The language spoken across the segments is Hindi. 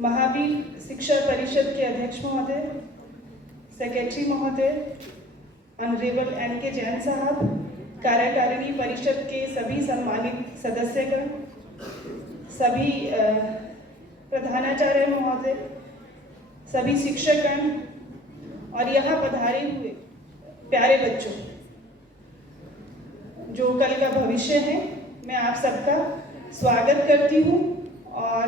महावीर शिक्षा परिषद के अध्यक्ष महोदय, सेक्रेटरी महोदय, ऑनरेबल N.K. जैन साहब, कार्यकारिणी परिषद के सभी सम्मानित सदस्यगण, सभी प्रधानाचार्य महोदय, सभी शिक्षकगण और यहाँ पधारे हुए प्यारे बच्चों जो कल का भविष्य है, मैं आप सबका स्वागत करती हूँ और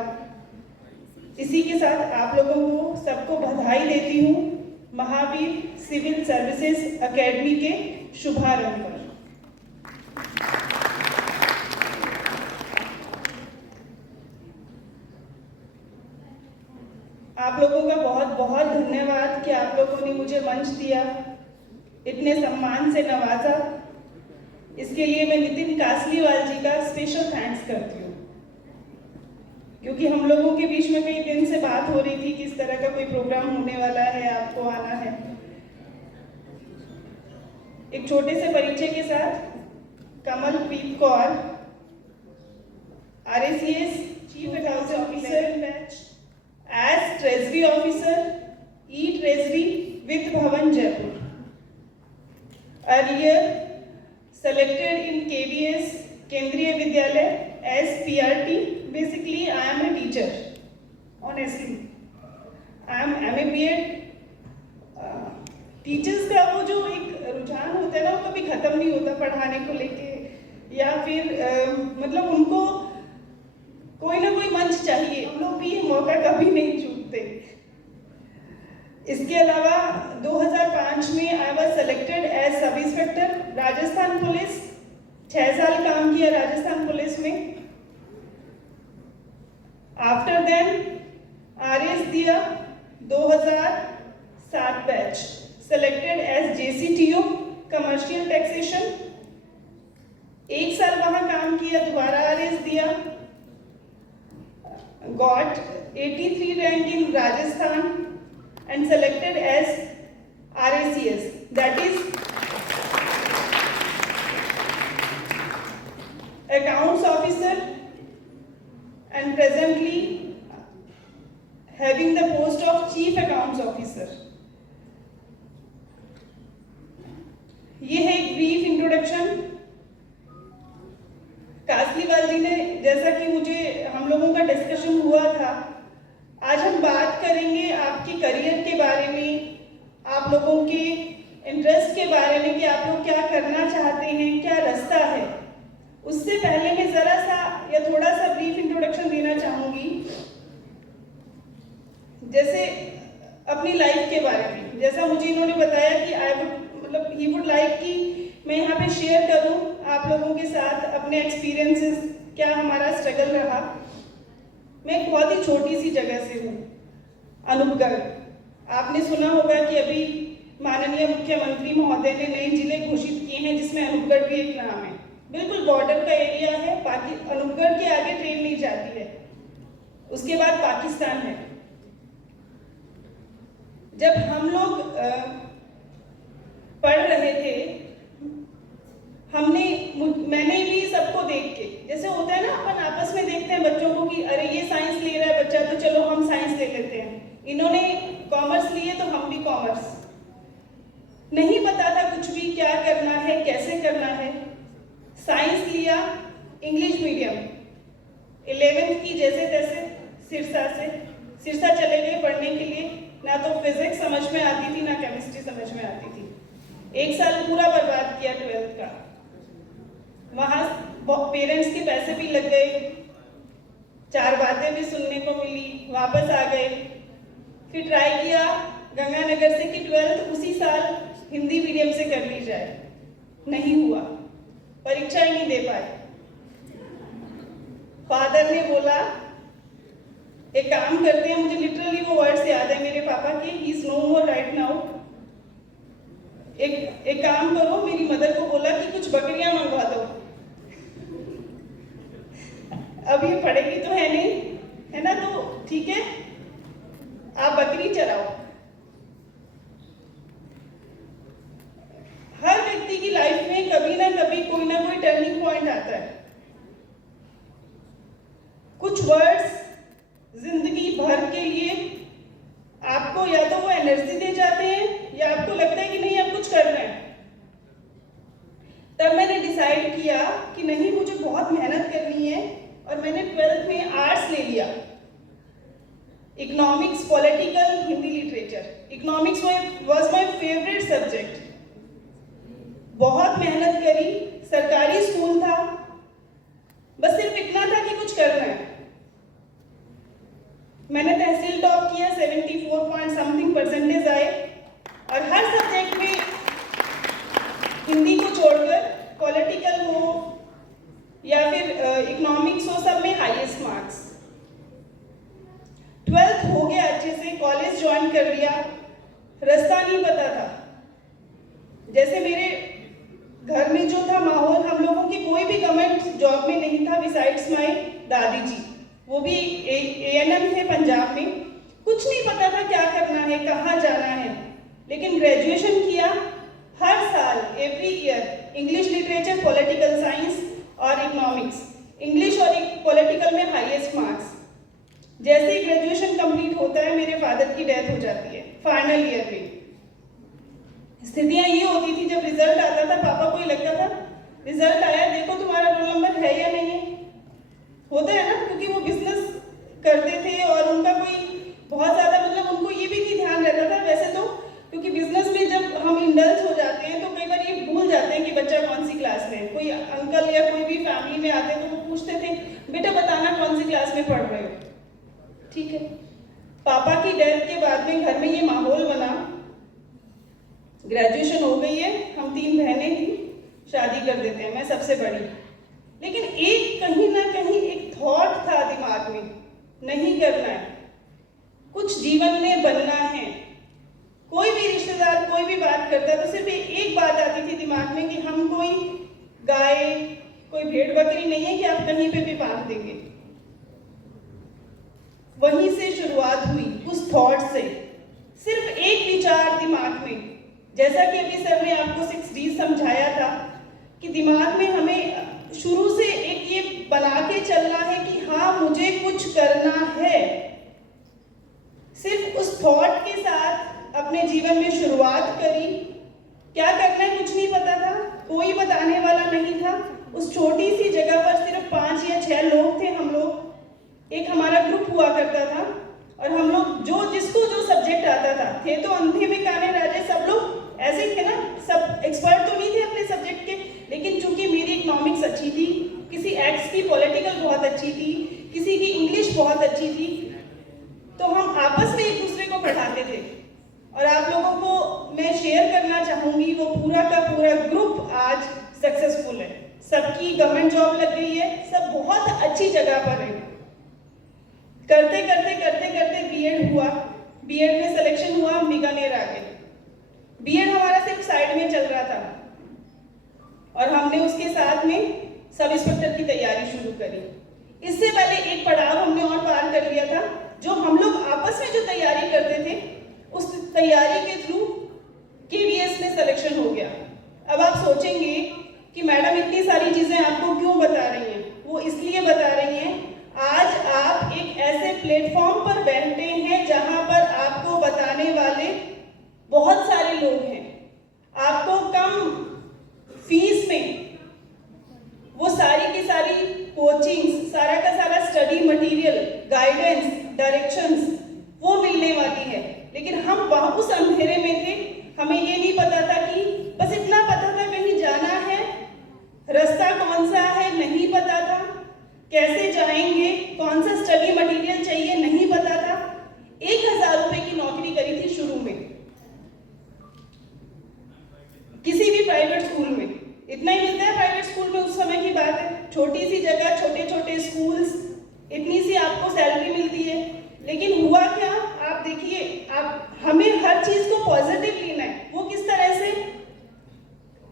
इसी के साथ आप लोगों को सबको बधाई देती हूँ महावीर सिविल सर्विसेज एकेडमी के शुभारंभ पर। आप लोगों का बहुत बहुत धन्यवाद कि आप लोगों ने मुझे मंच दिया, इतने सम्मान से नवाजा। इसके लिए मैं नितिन कासलीवाल जी का स्पेशल थैंक्स करती हूँ, क्योंकि हम लोगों के बीच में कई दिन से बात हो रही थी कि इस तरह का कोई प्रोग्राम होने वाला है, आपको आना है। एक छोटे से परिचय के साथ, Kamalpreet Kaur, RACS chief accountant officer batch, as treasury officer, E-Treasury, Vitta भवन Jaipur. Earlier selected in KVS केंद्रीय विद्यालय as PRT. Basically I am a teacher, honestly I am MA B.Ed. Teachers का वो जो एक रुझान होता है ना, वो कभी खत्म नहीं होता पढ़ाने को लेके, या फिर मतलब उनको कोई ना कोई मंच चाहिए। हम लोग भी ये मौका कभी नहीं चूकते। इसके अलावा 2005 में I was selected as sub inspector Rajasthan police. 6 साल काम किया राजस्थान पुलिस में। आफ्टर देन RS दिया 2007 बैच, selected as JCTO commercial taxation. 1 साल वहां काम किया, दोबारा RS दिया, got 83 rank in Rajasthan and selected as RACS, that is accounts officer, and presently having the post of chief accounts officer. ये है एक ब्रीफ इंट्रोडक्शन। कासलीवाल जी ने, जैसा कि मुझे हम लोगों का डिस्कशन हुआ था, आज हम बात करेंगे आपके करियर के बारे में, आप लोगों के इंटरेस्ट के बारे में कि आप लोग क्या करना चाहते हैं, क्या रास्ता है। उससे पहले मैं जरा सा या थोड़ा सा ब्रीफ इंट्रोडक्शन देना चाहूंगी, जैसे अपनी लाइफ के बारे में। जैसा मुझे इन्होंने बताया कि ही वुड लाइक कि मैं यहाँ पे शेयर करूँ आप लोगों के साथ अपने एक्सपीरियंसेस, क्या हमारा स्ट्रगल रहा। मैं एक बहुत ही छोटी सी जगह से हूँ, अनूपगढ़। आपने सुना होगा कि अभी माननीय मुख्यमंत्री महोदय ने नए जिले घोषित किए हैं, जिसमें अनूपगढ़ भी एक नाम है। बिल्कुल बॉर्डर का एरिया है, अनूपगढ़ के आगे ट्रेन नहीं जाती है, उसके बाद पाकिस्तान है। जब हम लोग पढ़ रहे थे, मैंने भी सबको देख के, जैसे होता है ना, अपन आपस में देखते हैं बच्चों को कि अरे ये साइंस ले रहा है बच्चा, तो चलो हम साइंस ले लेते हैं। इन्होंने कॉमर्स लिए तो हम भी कॉमर्स। नहीं पता था कुछ भी, क्या करना है, कैसे करना है। साइंस लिया, इंग्लिश मीडियम, 11th की जैसे तैसे सिरसा चले गए पढ़ने के लिए। ना तो फिजिक्स समझ में आती थी, ना केमिस्ट्री समझ में आती थी। 1 साल पूरा बर्बाद किया 12th का। वहां पेरेंट्स के पैसे भी लग गए, 4 बातें भी सुनने को मिली, वापस आ गए। फिर ट्राई किया गंगानगर से कि 12th उसी साल हिंदी मीडियम से कर ली जाए, नहीं हुआ, परीक्षा ही नहीं दे पाए। फादर ने बोला एक काम करते हैं, मुझे लिटरली वो वर्ड्स याद है मेरे पापा के, he is no more right now. एक काम करो, मेरी मदर को बोला कि कुछ बकरियां मंगवा दो। अब ये पढ़ेगी तो है नहीं, है ना, तो ठीक है आप बकरी चराओ। हर व्यक्ति की लाइफ में कभी ना कभी कोई ना कोई टर्निंग पॉइंट आता है। कुछ वर्ड्स जिंदगी भर के वो एनर्जी दे जाते हैं या आपको लगता है कि नहीं अब कुछ करना है? तब मैंने डिसाइड किया कि नहीं, मुझे बहुत मेहनत करनी है और मैंने 12th में आर्ट्स ले लिया, economics, political, Hindi literature. Economics was my favourite subject. बहुत मेहनत करी, सरकारी स्कूल था, बस सिर्फ इतना था कि कुछ करना है। मैंने तहसील टॉप किया, 74 पॉइंट समथिंग परसेंटेज आए और हर सब्जेक्ट में हिंदी को छोड़कर, पॉलिटिकल हो या फिर इकोनॉमिक्स हो, सब में हाईएस्ट मार्क्स। 12th हो गया अच्छे से, कॉलेज ज्वाइन कर लिया, रास्ता नहीं पता था। जैसे मेरे घर में जो था माहौल, हम लोगों की कोई भी गवर्नमेंट जॉब में नहीं था बिसाइड्स माय दादी जी, वो भी ANM थे पंजाब में। कुछ नहीं पता था क्या करना है, कहाँ जाना है। लेकिन ग्रेजुएशन किया, हर साल every year English literature, political science और इकोनॉमिक्स, इंग्लिश और पॉलिटिकल में हाईएस्ट मार्क्स। जैसे ही ग्रेजुएशन कंप्लीट होता है, मेरे फादर की डेथ हो जाती है फाइनल ईयर में। स्थितियां ये होती थी, जब रिजल्ट आता था पापा को ही लगता था रिजल्ट आया, देखो तुम्हारा रोल नंबर है या नहीं है। होता है ना, क्योंकि वो बिजनेस करते थे और उनका कोई बहुत ज़्यादा मतलब उनको ये भी नहीं ध्यान रहता था वैसे तो, क्योंकि बिजनेस में जब हम इंडल्ज हो जाते हैं तो कई बार ये भूल जाते हैं कि बच्चा कौन सी क्लास में है। कोई अंकल या कोई भी फैमिली में आते तो वो पूछते थे बेटा बताना कौन सी क्लास में पढ़ रहे हो, ठीक है। पापा की डेथ के बाद में घर में ये माहौल बना, ग्रेजुएशन हो गई है, हम 3 बहनें थी, शादी कर देते हैं, मैं सबसे बड़ी। लेकिन एक कहीं ना कहीं एक थॉट था दिमाग में, नहीं करना है, कुछ जीवन में बनना है। कोई भी रिश्तेदार कोई भी बात करता तो सिर्फ एक बात आती थी दिमाग में कि हम कोई गाय, कोई भेड़ बकरी नहीं है कि आप कहीं पे भी बांध देंगे। वहीं से शुरुआत हुई, उस थॉट से, सिर्फ एक विचार दिमाग में। जैसा कि अभी सर ने आपको 6D समझाया था कि दिमाग में हमें शुरू से एक ये बना के चलना है कि हाँ मुझे कुछ करना है। सिर्फ उस थॉट के साथ अपने जीवन में शुरुआत करी। क्या करना है कुछ नहीं पता था, कोई बताने वाला नहीं था। उस छोटी सी जगह पर सिर्फ 5 या 6 लोग थे हम लोग। एक हमारा ग्रुप हुआ करता था और हम लोग जिसको जो सब्जेक्ट आता था, थे तो अंधे में काने राजे, सब लोग ऐसे थे ना, सब एक्सपर्ट तो नहीं थे अपने सब्जेक्ट के। लेकिन चूंकि मेरी इकोनॉमिक्स अच्छी थी, किसी एक्स की पॉलिटिकल बहुत अच्छी थी, किसी की इंग्लिश बहुत अच्छी थी, तो हम आपस में एक दूसरे को पढ़ाते थे। और आप लोगों को मैं शेयर करना चाहूंगी, वो पूरा का पूरा ग्रुप आज सक्सेसफुल है। सबकी गवर्नमेंट जॉब लग गई है, सब बहुत अच्छी जगह पर है। करते करते करते करते बीएड हुआ, बीएड में सिलेक्शन हुआ, हम बीकानेर आ गए। बीएड हमारा सिर्फ साइड में चल रहा था और हमने उसके साथ में सब इंस्पेक्टर की तैयारी शुरू करी। इससे पहले एक पड़ाव हमने और पार कर लिया था, जो हम लोग आपस में जो तैयारी करते थे, उस तैयारी के थ्रू KVS में सिलेक्शन हो गया। अब आप सोचेंगे कि मैडम इतनी सारी चीजें आपको क्यों बता रही हैं? वो इसलिए बता रही हैं, आज आप एक ऐसे प्लेटफॉर्म पर बैठे हैं जहां पर आपको बताने वाले बहुत सारे लोग हैं। आपको कम फीस में वो सारी की सारी कोचिंग्स, सारा का सारा स्टडी मटेरियल, गाइडेंस, डायरेक्शंस वो मिलने वाली है। लेकिन हम वहां उस अंधेरे में थे, हमें ये नहीं पता था कि, बस इतना पता था कहीं जाना है, रास्ता कौन सा है नहीं पता था, कैसे जाएंगे, कौन सा स्टडी मटेरियल चाहिए नहीं पता था। 1000 रुपए की नौकरी करी थी शुरू में, किसी भी प्राइवेट स्कूल में। इतना ही मिलता है प्राइवेट स्कूल में, उस समय की बात है। छोटी सी जगह, छोटे छोटे स्कूल्स, इतनी सी आपको सैलरी मिलती है। लेकिन हुआ क्या, आप देखिए, आप हमें हर चीज को पॉजिटिव लेना है। वो किस तरह से,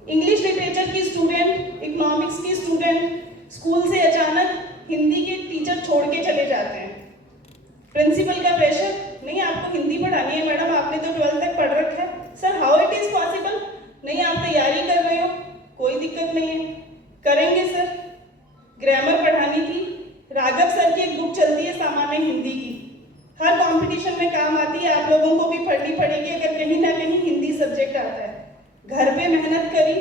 इंग्लिश लिटरेचर की स्टूडेंट, इकोनॉमिक्स की स्टूडेंट स्कूल से अचानक हिंदी के टीचर छोड़ के चले जाते हैं। प्रिंसिपल का प्रेशर, नहीं आपको हिंदी पढ़ानी है मैडम, आपने तो 12th तक पढ़ रखा है। Sir how it is possible? नहीं आप तैयारी कर रहे हो, कोई दिक्कत नहीं है, करेंगे सर। ग्रामर पढ़ानी थी, राघव सर की एक बुक चलती है सामान्य हिंदी की, हर कंपटीशन में काम आती है, आप लोगों को भी पढ़नी करनी पड़ेगी अगर कहीं ना कहीं हिंदी सब्जेक्ट आता है। घर पे मेहनत करी,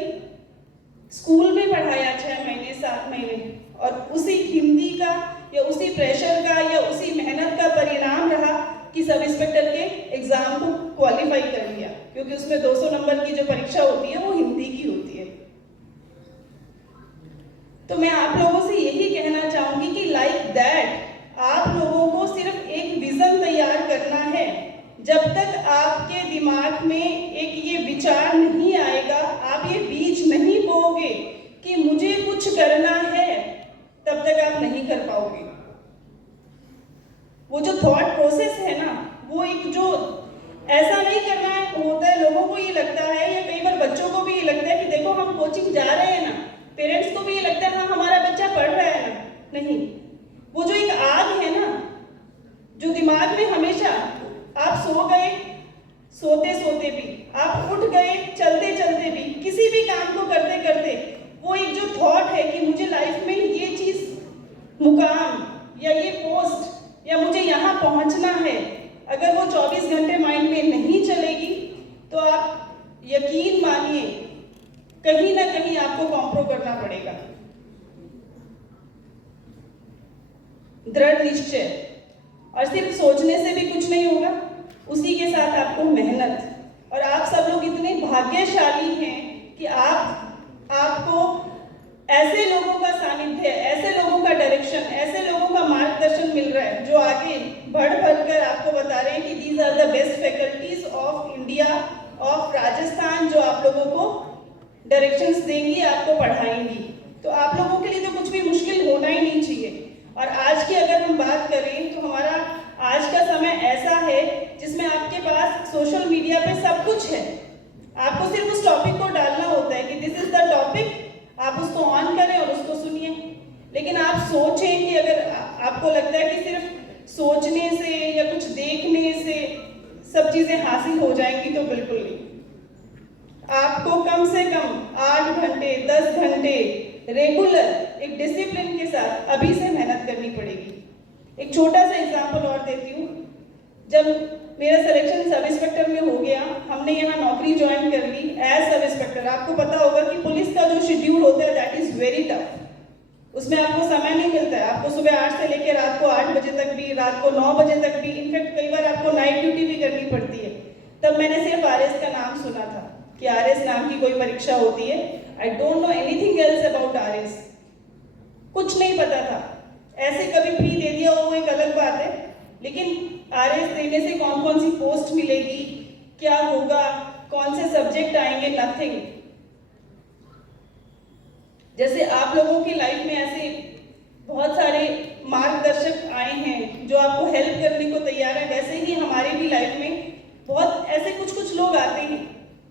स्कूल में पढ़ाया 6 महीने 7 महीने, और उसी हिंदी का या उसी प्रेशर का या उसी मेहनत का परिणाम रहा कि सब इंस्पेक्टर के एग्जाम को क्वालिफाई कर लिया, क्योंकि उसमें 200 नंबर की जो परीक्षा होती है वो हिंदी की होती है। तो मैं आप लोगों से यही कहना चाहूंगी कि लाइक दैट आप लोगों को सिर्फ एक विजन तैयार करना है। जब तक आपके दिमाग में एक ये विचार नहीं आएगा, आप ये बीज नहीं बोओगे कि मुझे कुछ करना है, तब तक आप नहीं कर पाओगे। वो जो थॉट प्रोसेस है ना, वो एक जो ऐसा नहीं करना है होता है, लोगों को ये लगता है या कई बार बच्चों को भी ये लगता है कि देखो हम कोचिंग जा रहे हैं ना, पेरेंट्स को भी ये लगता है हाँ हमारा बच्चा पढ़ रहा है ना। नहीं, वो जो एक आग है ना जो दिमाग में हमेशा, आप सो गए सोते सोते भी, आप उठ गए चलते चलते भी, किसी भी काम को करते करते वो एक जो थॉट है कि मुझे लाइफ में ये चीज, मुकाम या ये पोस्ट या मुझे यहाँ पहुँचना है, अगर वो 24 घंटे माइंड में नहीं चलेगी तो आप यकीन मानिए कहीं ना कहीं आपको कॉम्प्रो करना पड़ेगा। दृढ़ निश्चय, और सिर्फ सोचने से भी कुछ नहीं होगा, उसी के साथ आपको मेहनत। और आप सब लोग इतने भाग्यशाली हैं कि आपको ऐसे लोगों का सानिध्य, ऐसे लोगों का डायरेक्शन, ऐसे लोगों का मार्गदर्शन मिल रहा है जो आगे बढ़ कर आपको बता रहे हैं कि these are the best faculties of India, of Rajasthan, जो आप लोगों को डायरेक्शंस देंगी, आपको पढ़ाएंगी। तो आप लोगों के लिए तो कुछ भी मुश्किल होना ही नहीं चाहिए। और आज की अगर हम बात करें तो हमारा आज का समय ऐसा है जिसमें आपके पास सोशल मीडिया पे सब कुछ है, आपको सिर्फ उस टॉपिक को डालना होता है कि दिस इज द टॉपिक, आप उसको ऑन करें और उसको सुनिए। लेकिन आप सोचें कि अगर आपको लगता है कि सिर्फ सोचने से या कुछ देखने से सब चीजें हासिल हो जाएंगी, तो बिल्कुल नहीं। आपको कम से कम 8 घंटे 10 घंटे रेगुलर एक डिसिप्लिन के साथ अभी से मेहनत करनी पड़ेगी। एक छोटा सा एग्जांपल और देती हूँ। जब मेरा सिलेक्शन सब इंस्पेक्टर में हो गया, हमने यहाँ नौकरी ज्वाइन कर ली एज सब इंस्पेक्टर। आपको पता होगा कि पुलिस का जो शेड्यूल होता है दैट इज वेरी टफ। उसमें आपको समय नहीं मिलता है, आपको सुबह 8 से लेकर रात को 8 बजे तक भी, रात को 9 बजे तक भी, इनफैक्ट कई बार आपको नाइट ड्यूटी भी करनी पड़ती है। तब मैंने सिर्फ आरएस का नाम सुना था कि आरएस नाम की कोई परीक्षा होती है। I don't know anything else about RS, कुछ नहीं पता था। ऐसे कभी फ्री दे दिया हो वो एक अलग बात है, लेकिन आरएस देने से कौन कौन सी पोस्ट मिलेगी, क्या होगा, कौन से सब्जेक्ट आएंगे, नथिंग। जैसे आप लोगों की लाइफ में ऐसे बहुत सारे मार्गदर्शक आए हैं जो आपको हेल्प करने को तैयार है, वैसे ही हमारे भी लाइफ में बहुत ऐसे कुछ लोग आते हैं।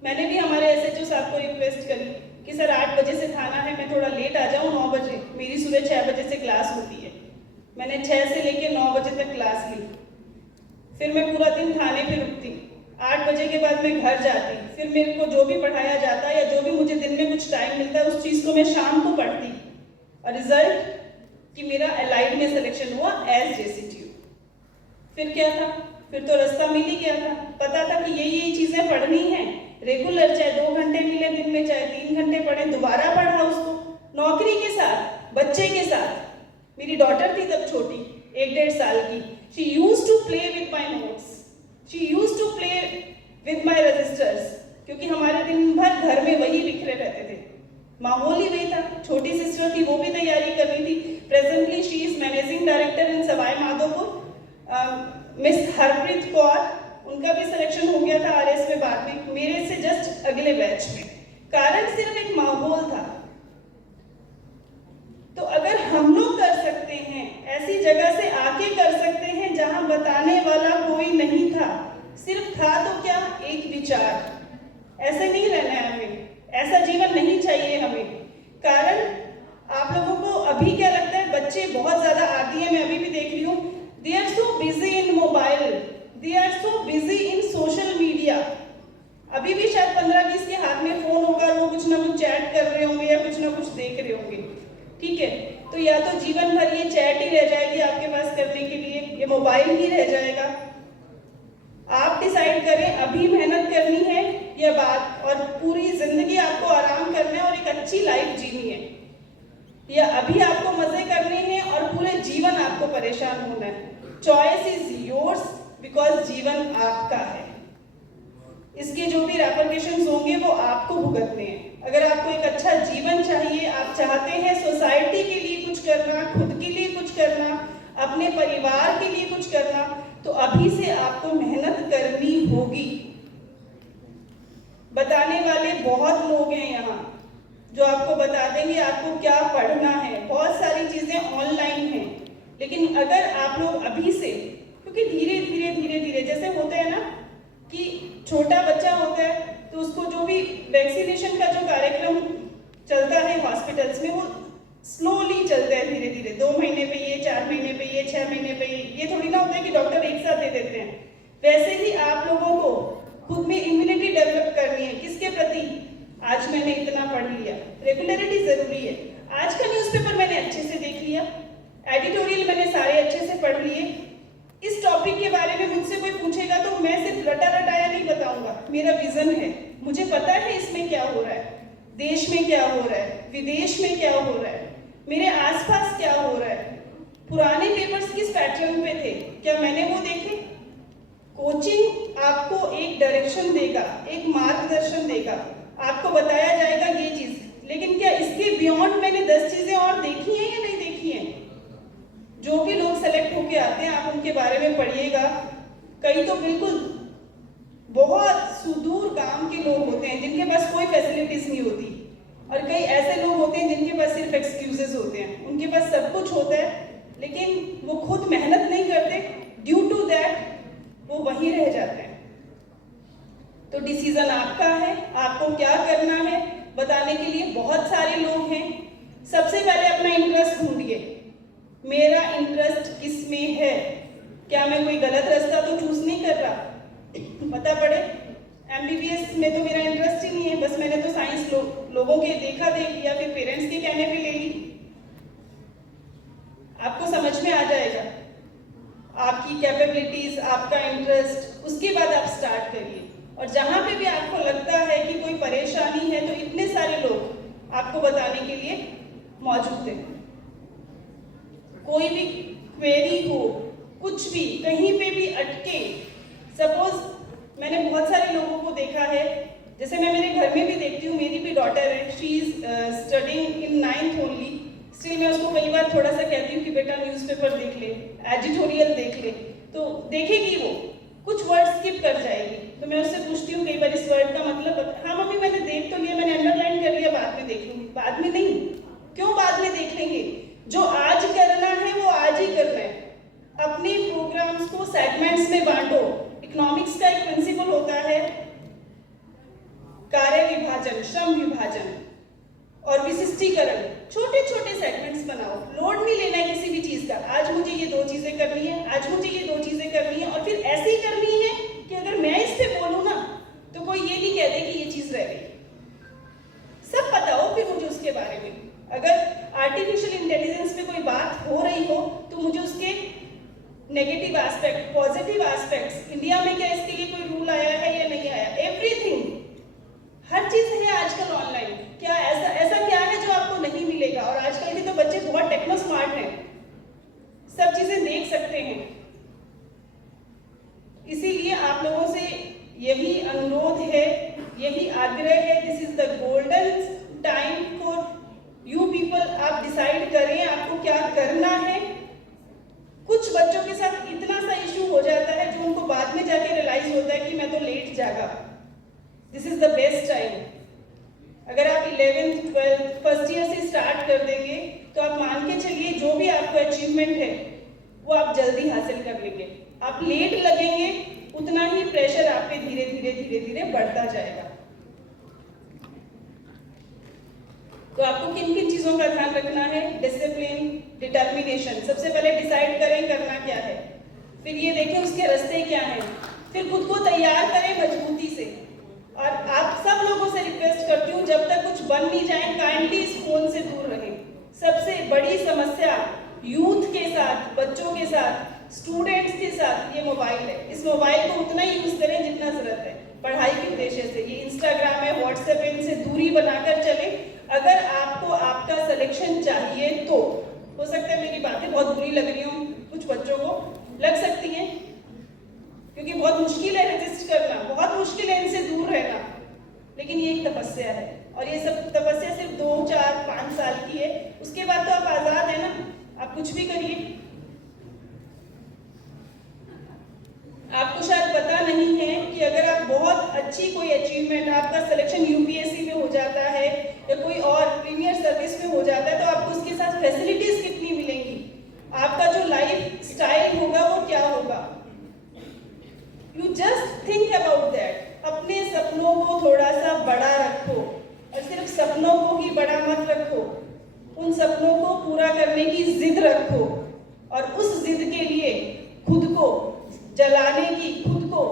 मैंने भी हमारे एसएचओ साहब को रिक्वेस्ट करी कि सर 8 बजे से थाना है, मैं थोड़ा लेट आ जाऊँ 9 बजे, मेरी सुबह 6 बजे से क्लास होती है। मैंने 6 से लेकर 9 बजे तक क्लास ली, फिर मैं पूरा दिन थाने पे रुकती, 8 बजे के बाद मैं घर जाती, फिर मेरे को जो भी पढ़ाया जाता या जो भी मुझे दिन में कुछ टाइम मिलता है उस चीज़ को मैं शाम को पढ़ती। और रिजल्ट कि मेरा एलाइड में सिलेक्शन हुआ एज जेसीटीयू। फिर क्या था, फिर तो रास्ता मिल ही गया था, पता था कि यही चीज़ें पढ़नी है रेगुलर, चाहे 2 घंटे मिले दिन में, चाहे 3 घंटे पढ़े, दोबारा पढ़ा उसको, नौकरी के साथ, बच्चे के साथ। मेरी डॉटर थी तब छोटी, 1-1.5 साल की। She used to play with my notes, she used to play with my registers, क्योंकि हमारे दिन भर घर में वही बिखरे रहते थे, माहौल ही वही था। छोटी सिस्टर थी, वो भी तैयारी कर रही थी। Presently she is managing director in Sawai Madhopur. Miss Harpreet Kaur, उनका भी सिलेक्शन हो गया था आरएस में बाद में, मेरे से जस्ट अगले बैच में। कारण सिर्फ एक माहौल था। तो अगर हम लोग कर सकते हैं, ऐसी जगह से आके कर सकते हैं जहां बताने वाला कोई नहीं था, सिर्फ था तो क्या, एक विचार। ऐसे नहीं रहना है हमें, ऐसा जीवन नहीं चाहिए हमें। कारण आप लोगों को अभी क्या लगता है, बच्चे बहुत ज्यादा आती है, मैं अभी भी देख रही हूँ, they are so busy in mobile, they are so busy in social media. अभी भी शायद 15-20 के हाथ में फोन होगा, वो कुछ ना कुछ चैट कर रहे होंगे या कुछ ना कुछ देख रहे होंगे। ठीक है, तो या तो जीवन भर ये चैट ही रह जाएगी आपके पास करने के लिए, ये मोबाइल ही रह जाएगा। आप डिसाइड करें अभी मेहनत करनी है या बाद, और पूरी जिंदगी आपको आराम करना है और एक अच्छी लाइफ जीनी है, या अभी आपको मजे करने हैं और पूरे जीवन आपको परेशान होना है। चॉइस इज योर्स बिकॉज जीवन आपका है। इसके जो भी रेपरकशंस होंगे वो आपको भुगतने हैं। अगर आपको एक अच्छा जीवन चाहिए, आप चाहते हैं सोसाइटी के लिए कुछ करना, खुद के लिए कुछ करना, अपने परिवार के लिए कुछ करना, तो अभी से आपको मेहनत करनी होगी। बताने वाले बहुत लोग हैं यहाँ जो आपको बता देंगे आपको क्या पढ़ना है। बहुत सारी चीजें ऑनलाइन हैं, लेकिन अगर आप लोग अभी से, क्योंकि धीरे धीरे धीरे धीरे जैसे होता है ना कि छोटा बच्चा होता है तो उसको जो भी वैक्सीनेशन का जो कार्यक्रम चलता है हॉस्पिटल्स में, वो स्लोली चलता है, धीरे धीरे 2 महीने पे ये, 4 महीने पे ये, 6 महीने पे ये थोड़ी ना होता है कि डॉक्टर एक साथ दे देते हैं। वैसे ही आप लोगों को खुद में इम्यूनिटी डेवलप करनी है। किसके प्रति? आज मैंने इतना पढ़ लिया, रेगुलरिटी जरूरी है। आज का न्यूज़पेपर मैंने अच्छे से देख लिया, एडिटोरियल मैंने सारे अच्छे से पढ़ लिए। इस टॉपिक के बारे में मुझसे कोई पूछेगा तो मैं सिर्फ रटा रटाया नहीं बताऊंगा, मेरा विजन है, मुझे पता है इसमें क्या हो रहा है, देश में क्या हो रहा है, विदेश में क्या हो रहा है, मेरे आसपास क्या हो रहा है, पुराने पेपर्स किस पैटर्न पे थे, क्या मैंने वो देखे। कोचिंग आपको एक डायरेक्शन देगा, एक मार्गदर्शन देगा, आपको बताया जाएगा ये चीज, लेकिन क्या इसके बियॉन्ड मैंने 10 चीजें और देखी हैं या नहीं देखी हैं। जो भी लोग सेलेक्ट होके आते हैं आप उनके बारे में पढ़िएगा। कई तो बिल्कुल बहुत सुदूर गांव के लोग होते हैं जिनके पास कोई फैसिलिटीज नहीं होती, और कई ऐसे लोग होते हैं जिनके पास सिर्फ एक्सक्यूजेस होते हैं। उनके पास सब कुछ होता है लेकिन वो खुद मेहनत नहीं करते, ड्यू टू दैट वो वहीं रह जाते हैं। तो डिसीजन आपका है, आपको क्या करना है। बताने के लिए बहुत सारे लोग हैं। सबसे पहले अपना इंटरेस्ट ढूंढिए, मेरा इंटरेस्ट किस में है। क्या मैं कोई गलत रास्ता तो चूज नहीं कर रहा। पता पड़े MBBS में तो मेरा इंटरेस्ट ही नहीं है, बस मैंने तो साइंस लोगों के देखा देख या फिर पेरेंट्स के कहने पे ले ली। आपको समझ में आ जाएगा आपकी कैपेबिलिटीज, आपका इंटरेस्ट, उसके बाद आप स्टार्ट करिए। और जहां पे भी आपको लगता है कि कोई परेशानी है तो इतने सारे लोग आपको बताने के लिए मौजूद हैं। कोई भी क्वेरी हो, कुछ भी कहीं पे भी अटके, सपोज मैंने बहुत सारे लोगों को देखा है, जैसे मैं मेरे घर में भी देखती हूँ, मेरी भी डॉटर है, she is studying in 9th only, still मैं उसको कई बार थोड़ा सा कहती हूँ कि बेटा न्यूज़पेपर देख ले, एडिटोरियल देख ले, तो देखेगी वो, कुछ वर्ड स्किप कर जाएगी। तो मैं उससे पूछती हूँ कई बार इस वर्ड का मतलब, हाँ मम्मी मैंने देख तो लिया, मैंने अंडरलाइन कर लिया, बाद में देख लूंगी। बाद में नहीं, क्यों बाद में देख लेंगे? जो आज करना है वो आज ही करना है। अपने प्रोग्राम्स को सेगमेंट्स में बांटो। इकोनॉमिक्स का एक प्रिंसिपल होता है कार्य विभाजन, श्रम विभाजन और विशिष्टीकरण। छोटे छोटे सेगमेंट्स बनाओ, लोड नहीं लेना है किसी भी चीज का। आज मुझे ये 2 चीजें करनी है, आज मुझे ये 2 चीजें करनी है, और फिर ऐसे ही करनी है कि अगर मैं इस पे बोलूं ना तो कोई ये नहीं कहते कि ये चीज रह गई। सब पता हो फिर मुझे उसके बारे में। अगर आर्टिफिशियल इंटेलिजेंस पे कोई बात हो रही हो तो मुझे उसके negative aspect, positive aspects, India में क्या इसके लिए कोई रूल आया है या नहीं आया, एवरीथिंग, हर चीज है आजकल ऑनलाइन। क्या ऐसा क्या है जो आपको नहीं मिलेगा? और आजकल के तो बच्चे बहुत टेक्नो स्मार्ट हैं, सब चीजें देख सकते हैं। इसीलिए आप लोगों से यही अनुरोध है, यही आग्रह है, this is the golden time for you people. आप डिसाइड करें आपको क्या करना है। कुछ बच्चों के साथ इतना सा इशू हो जाता है जो उनको बाद में जाके रियलाइज होता है कि मैं तो लेट जागा। This is the best time. अगर आप 11th 12th फर्स्ट ईयर से स्टार्ट कर देंगे तो आप मान के चलिए जो भी आपको अचीवमेंट है वो आप जल्दी हासिल कर लेंगे। आप लेट लगेंगे उतना ही प्रेशर आप पे धीरे धीरे धीरे धीरे बढ़ता जाएगा। तो आपको किन किन चीजों का ध्यान रखना है? Discipline, determination. सबसे पहले डिसाइड करें करना क्या है, फिर ये देखें उसके रास्ते क्या हैं, फिर खुद को तैयार करें मजबूती से। और आप सब लोगों से रिक्वेस्ट करती हूँ जब तक कुछ बन नहीं जाए काइंडली इस फोन से दूर रहें। सबसे बड़ी समस्या यूथ के साथ, बच्चों के साथ स्टूडेंट्स के साथ ये मोबाइल है, इस मोबाइल को उतना ही यूज करें जितना जरूरत है। पढ़ाई के उद्देश्य से ये इंस्टाग्राम है, व्हाट्सएप है, इनसे दूरी बनाकर चले। अगर आपको आपका सिलेक्शन चाहिए तो हो सकता है मेरी बातें बहुत बुरी लग रही हों कुछ बच्चों को, लग सकती हैं, क्योंकि बहुत मुश्किल है रजिस्ट करना, बहुत मुश्किल है इनसे दूर रहना, लेकिन ये एक तपस्या है और ये सब तपस्या सिर्फ 2, 4, 5 साल की है। उसके बाद तो आप आजाद है ना, आप कुछ भी करिए। आपको शायद पता नहीं है कि अगर आप बहुत अच्छी कोई अचीवमेंट, आपका सिलेक्शन यूपीएससी में हो जाता है या कोई और प्रीमियर सर्विस में हो जाता है, तो आपको उसके साथ फैसिलिटीज कितनी मिलेंगी, आपका जो लाइफ स्टाइल होगा वो क्या होगा। You just think about that. अपने सपनों को थोड़ा सा बड़ा रखो और सिर्फ सपनों को ही बड़ा मत रखो, उन सपनों को पूरा करने की जिद रखो और उस जिद के लिए खुद को जलाने की, खुद को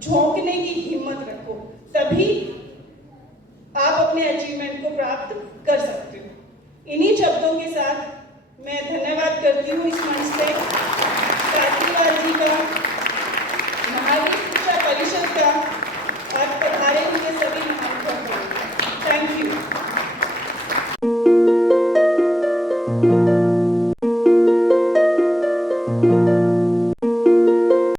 झोंकने की हिम्मत रखो, तभी आप अपने अचीवमेंट को प्राप्त कर सकते हो। इन्हीं शब्दों के साथ मैं धन्यवाद करती हूँ इस मंच से काठीवाल जी का, महावीर शिक्षा परिषद का, आज पधारे हुए